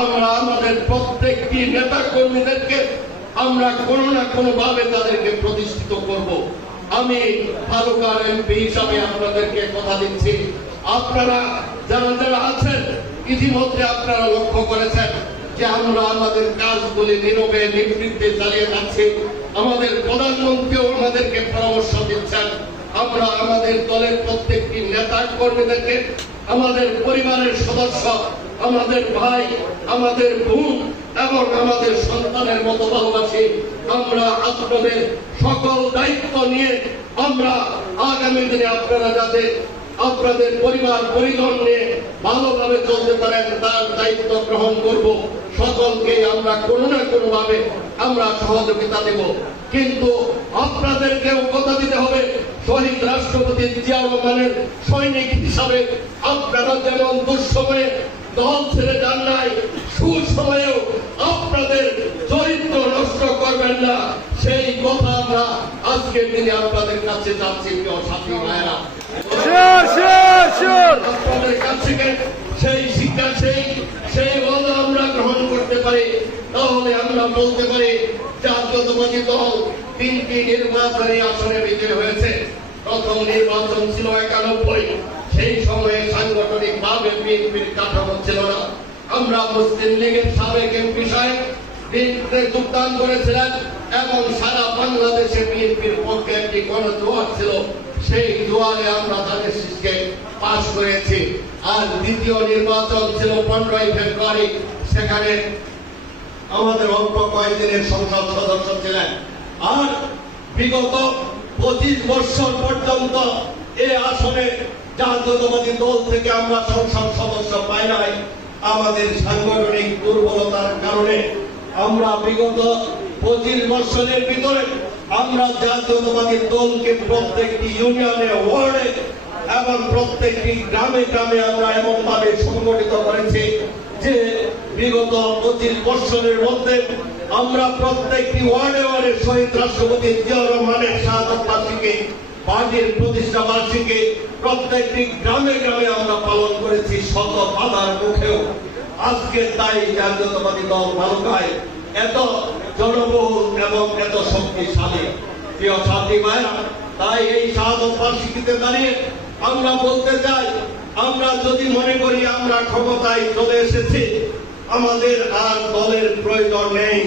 আমরা আমাদের প্রত্যেকটি নেতা কর্মীদেরকে আমরা কোনো না কোনো ভাবে তাদেরকে প্রতিষ্ঠিত করব। আমি ভালুকার এমপি হিসাবে আপনাদেরকে কথা দিচ্ছি, আপনারা যারা যারা আছেন ইতিমধ্যে আপনারা লক্ষ্য করেছেন যে আমরা আমাদের কাজগুলি নীরবে নিবৃত্তে চালিয়ে যাচ্ছি। আমাদের প্রধানমন্ত্রীও আমাদেরকে পরামর্শ দিচ্ছেন। আমরা আমাদের দলের প্রত্যেকটি নেতা কর্মীদেরকে আমাদের পরিবারের সদস্য, আমাদের ভাই, আমাদের বোন এবং আমাদের সন্তানের মতো ভালোবাসি। আমরা আপনাদের সকল দায়িত্ব নিয়ে আমরা আগামী দিনে আপনারা যাতে আপনাদের পরিবার পরিজন নিয়ে ভালোভাবে চলতে পারেন তার দায়িত্ব গ্রহণ করব। সকলকে আমরা কোনো না কোনো ভাবে আমরা সহযোগিতা দেব, কিন্তু আপনাদেরকেও কথা দিতে হবে শহীদ রাষ্ট্রপতি জিয়াউর রহমানের সৈনিক হিসাবে আপনারা যেমন দুঃসময়ে দল ছেড়ে যান নাই, সুসময়েও আপনাদের চরিত্র নষ্ট করবেন না, সেই কথা আমরা আজকের দিনে আপনাদের কাছে যাচ্ছি। প্রিয় সাথী ভাইয়েরা, আপনাদের কাছ থেকে সেই শিক্ষা সেই বল আমরা গ্রহণ করতে পারি, তাহলে আমরা বলতে পারি জাতীয়তাবাদী দল 3টি নির্বাচনী আসনে বিজয়ী হয়েছে। প্রথম নির্বাচন ছিল 91, সেই সময়ে সাংগঠনিক ভাবে বিএনপির কাঠামো ছিল না। আমরা মুসলিম লীগের সাবেক এমপি সাহেব বিএনপিতে যোগদান করেছিলেন এবং সারা বাংলাদেশে বিএনপির পক্ষে একটি গণজোয়ার ছিল, সেই জোয়ারে আমরা তাদের শীর্ষে পাশ করেছি। আর দ্বিতীয় নির্বাচন ছিল 15ই ফেব্রুয়ারি, সেখানে আমাদের অল্প কয়েকদিনের সংসদ সদস্য ছিলেন। আর বিগত 25 বছর পর্যন্ত এই আসনে জাতীয়তাবাদী দল থেকে আমরা সংসদ সদস্য পাই নাই। আমাদের সাংগঠনিক দুর্বলতার কারণে আমরা বিগত 25 বছরের ভিতরে আমরা জাতীয়তাবাদী দলকে প্রত্যেকটি ইউনিয়নে, ওয়ার্ডে এবং প্রত্যেকটি গ্রামে গ্রামে আমরা এমন ভাবে সংগঠিত করেছি যে বিগত 25 বছরের মধ্যে আমরা প্রত্যেকটি ওয়ার্ডে ওয়ার্ডে শহীদ রাষ্ট্রপতি জিয়াউর রহমানের শাহাদত বার্ষিকী, পার্টির প্রতিষ্ঠা বার্ষিকী প্রত্যেকটি গ্রামে গ্রামে আমরা পালন করেছি, শত বাধার মুখেও। আজকে তাই জাতীয়তাবাদী দল ভালুকায় এত জনবহুল এবং এত শক্তিশালী। প্রিয় সাথী ভাইরা, তাই এই শাহাদত বার্ষিকীতে দাঁড়িয়ে আমরা বলতে চাই, আমরা যদি মনে করি আমরা ক্ষমতায় চলে এসেছি, আমাদের আর দলের প্রয়োজন নেই।